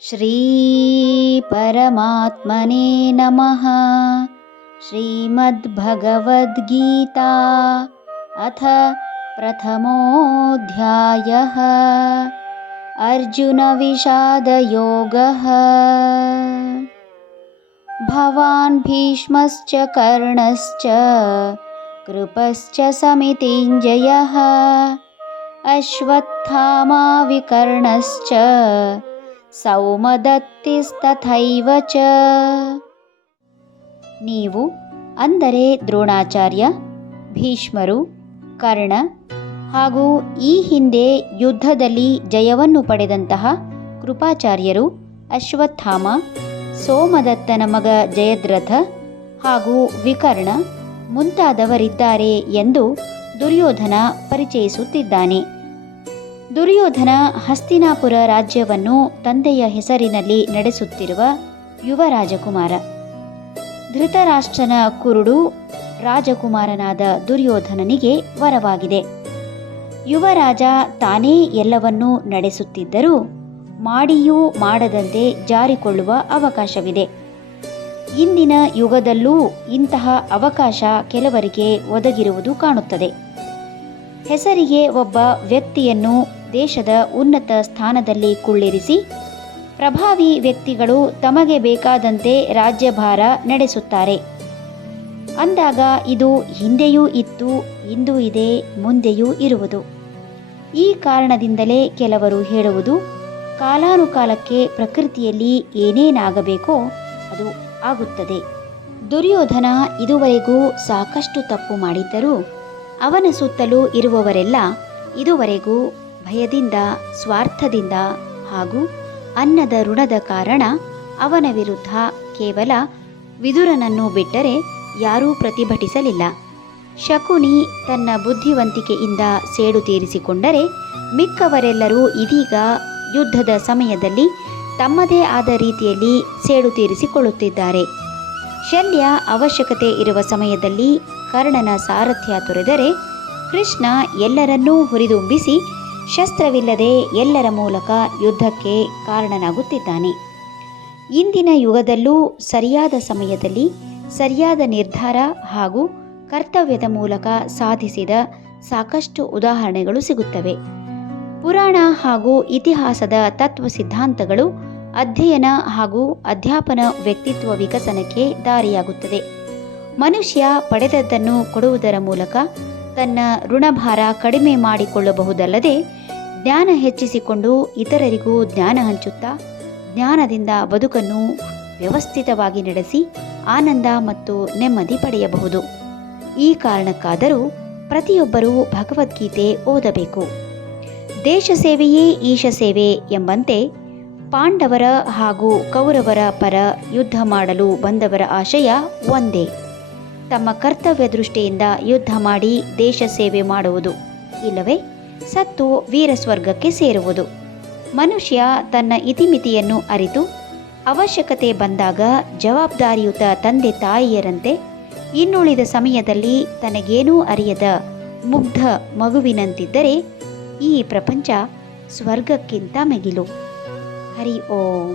श्रीपरमात्मने नमः। श्रीमद्भगवद्गीता अथ प्रथमोऽध्यायः। अर्जुनविषादयोगः। भवान् भीष्मश्च कर्णश्च कृपश्च समितिञ्जयः। अश्वत्थामा विकर्णश्च ಸೌಮದತ್ತಿಸ್ತಥೈವ ಚ. ನೀವು ಅಂದರೆ ದ್ರೋಣಾಚಾರ್ಯ, ಭೀಷ್ಮರು, ಕರ್ಣ ಹಾಗೂ ಈ ಹಿಂದೆ ಯುದ್ಧದಲ್ಲಿ ಜಯವನ್ನು ಪಡೆದಂತಹ ಕೃಪಾಚಾರ್ಯರು ಅಶ್ವತ್ಥಾಮ, ಸೋಮದತ್ತನ ಮಗ ಜಯದ್ರಥ ಹಾಗೂ ವಿಕರ್ಣ ಮುಂತಾದವರಿದ್ದಾರೆ ಎಂದು ದುರ್ಯೋಧನ ಪರಿಚಯಿಸುತ್ತಿದ್ದಾನೆ. ದುರ್ಯೋಧನ ಹಸ್ತಿನಾಪುರ ರಾಜ್ಯವನ್ನು ತಂದೆಯ ಹೆಸರಿನಲ್ಲಿ ನಡೆಸುತ್ತಿರುವ ಯುವ ರಾಜಕುಮಾರ ಧೃತರಾಷ್ಟ್ರನ ಕುರುಡು ರಾಜಕುಮಾರನಾದ ದುರ್ಯೋಧನನಿಗೆ ವರವಾಗಿದೆ. ಯುವರಾಜ ತಾನೇ ಎಲ್ಲವನ್ನೂ ನಡೆಸುತ್ತಿದ್ದರೂ ಮಾಡಿಯೂ ಮಾಡದಂತೆ ಜಾರಿಕೊಳ್ಳುವ ಅವಕಾಶವಿದೆ. ಇಂದಿನ ಯುಗದಲ್ಲೂ ಇಂತಹ ಅವಕಾಶ ಕೆಲವರಿಗೆ ಒದಗಿರುವುದು ಕಾಣುತ್ತದೆ. ಹೆಸರಿಗೆ ಒಬ್ಬ ವ್ಯಕ್ತಿಯನ್ನು ದೇಶದ ಉನ್ನತ ಸ್ಥಾನದಲ್ಲಿ ಕುಳ್ಳಿರಿಸಿ ಪ್ರಭಾವಿ ವ್ಯಕ್ತಿಗಳು ತಮಗೆ ಬೇಕಾದಂತೆ ರಾಜ್ಯಭಾರ ನಡೆಸುತ್ತಾರೆ. ಅಂದಾಗ ಇದು ಹಿಂದೆಯೂ ಇತ್ತು, ಇಂದು ಇದೆ, ಮುಂದೆಯೂ ಇರುವುದು. ಈ ಕಾರಣದಿಂದಲೇ ಕೆಲವರು ಹೇಳುವುದು, ಕಾಲಾನುಕಾಲಕ್ಕೆ ಪ್ರಕೃತಿಯಲ್ಲಿ ಏನೇನಾಗಬೇಕೋ ಅದು ಆಗುತ್ತದೆ. ದುರ್ಯೋಧನ ಇದುವರೆಗೂ ಸಾಕಷ್ಟು ತಪ್ಪು ಮಾಡಿದ್ದರೂ ಅವನ ಸುತ್ತಲೂ ಇರುವವರೆಲ್ಲ ಇದುವರೆಗೂ ಭಯದಿಂದ, ಸ್ವಾರ್ಥದಿಂದ ಹಾಗೂ ಅನ್ನದ ಋಣದ ಕಾರಣ ಅವನ ವಿರುದ್ಧ ಕೇವಲ ವಿದುರನನ್ನು ಬಿಟ್ಟರೆ ಯಾರೂ ಪ್ರತಿಭಟಿಸಲಿಲ್ಲ. ಶಕುನಿ ತನ್ನ ಬುದ್ಧಿವಂತಿಕೆಯಿಂದ ಸೇಡು ತೀರಿಸಿಕೊಂಡರೆ ಮಿಕ್ಕವರೆಲ್ಲರೂ ಇದೀಗ ಯುದ್ಧದ ಸಮಯದಲ್ಲಿ ತಮ್ಮದೇ ಆದ ರೀತಿಯಲ್ಲಿ ಸೇಡು ತೀರಿಸಿಕೊಳ್ಳುತ್ತಿದ್ದಾರೆ. ಶಲ್ಯ ಅವಶ್ಯಕತೆ ಇರುವ ಸಮಯದಲ್ಲಿ ಕರ್ಣನ ಸಾರಥ್ಯ ತೊರೆದರೆ ಕೃಷ್ಣ ಎಲ್ಲರನ್ನೂ ಹುರಿದುಂಬಿಸಿ ಶಸ್ತ್ರವಿಲ್ಲದೆ ಎಲ್ಲರ ಮೂಲಕ ಯುದ್ಧಕ್ಕೆ ಕಾರಣನಾಗುತ್ತಿದ್ದಾನೆ. ಇಂದಿನ ಯುಗದಲ್ಲೂ ಸರಿಯಾದ ಸಮಯದಲ್ಲಿ ಸರಿಯಾದ ನಿರ್ಧಾರ ಹಾಗೂ ಕರ್ತವ್ಯದ ಮೂಲಕ ಸಾಧಿಸಿದ ಸಾಕಷ್ಟು ಉದಾಹರಣೆಗಳು ಸಿಗುತ್ತವೆ. ಪುರಾಣ ಹಾಗೂ ಇತಿಹಾಸದ ತತ್ವ ಸಿದ್ಧಾಂತಗಳು ಅಧ್ಯಯನ ಹಾಗೂ ಅಧ್ಯಾಪನ ವ್ಯಕ್ತಿತ್ವ ವಿಕಸನಕ್ಕೆ ದಾರಿಯಾಗುತ್ತದೆ. ಮನುಷ್ಯ ಪಡೆದದ್ದನ್ನು ಕೊಡುವುದರ ಮೂಲಕ ತನ್ನ ಋಣಭಾರ ಕಡಿಮೆ ಮಾಡಿಕೊಳ್ಳಬಹುದಲ್ಲದೆ ಜ್ಞಾನ ಹೆಚ್ಚಿಸಿಕೊಂಡು ಇತರರಿಗೂ ಜ್ಞಾನ ಹಂಚುತ್ತಾ ಜ್ಞಾನದಿಂದ ಬದುಕನ್ನು ವ್ಯವಸ್ಥಿತವಾಗಿ ನಡೆಸಿ ಆನಂದ ಮತ್ತು ನೆಮ್ಮದಿ ಪಡೆಯಬಹುದು. ಈ ಕಾರಣಕ್ಕಾದರೂ ಪ್ರತಿಯೊಬ್ಬರೂ ಭಗವದ್ಗೀತೆ ಓದಬೇಕು. ದೇಶ ಸೇವೆಯೇ ಈಶ ಸೇವೆ ಎಂಬಂತೆ ಪಾಂಡವರ ಹಾಗೂ ಕೌರವರ ಪರ ಯುದ್ಧ ಮಾಡಲು ಬಂದವರ ಆಶಯ ಒಂದೇ. ತಮ್ಮ ಕರ್ತವ್ಯ ದೃಷ್ಟಿಯಿಂದ ಯುದ್ಧ ಮಾಡಿ ದೇಶ ಸೇವೆ ಮಾಡುವುದು, ಇಲ್ಲವೇ ಸತ್ತು ವೀರ ಸ್ವರ್ಗಕ್ಕೆ ಸೇರುವುದು. ಮನುಷ್ಯ ತನ್ನ ಇತಿಮಿತಿಯನ್ನು ಅರಿತು ಅವಶ್ಯಕತೆ ಬಂದಾಗ ಜವಾಬ್ದಾರಿಯುತ ತಂದೆ ತಾಯಿಯರಂತೆ ಇನ್ನುಳಿದ ಸಮಯದಲ್ಲಿ ತನಗೇನೂ ಅರಿಯದ ಮುಗ್ಧ ಮಗುವಿನಂತಿದ್ದರೆ ಈ ಪ್ರಪಂಚ ಸ್ವರ್ಗಕ್ಕಿಂತ ಮೆಗಿಲು. ಹರಿ ಓಂ.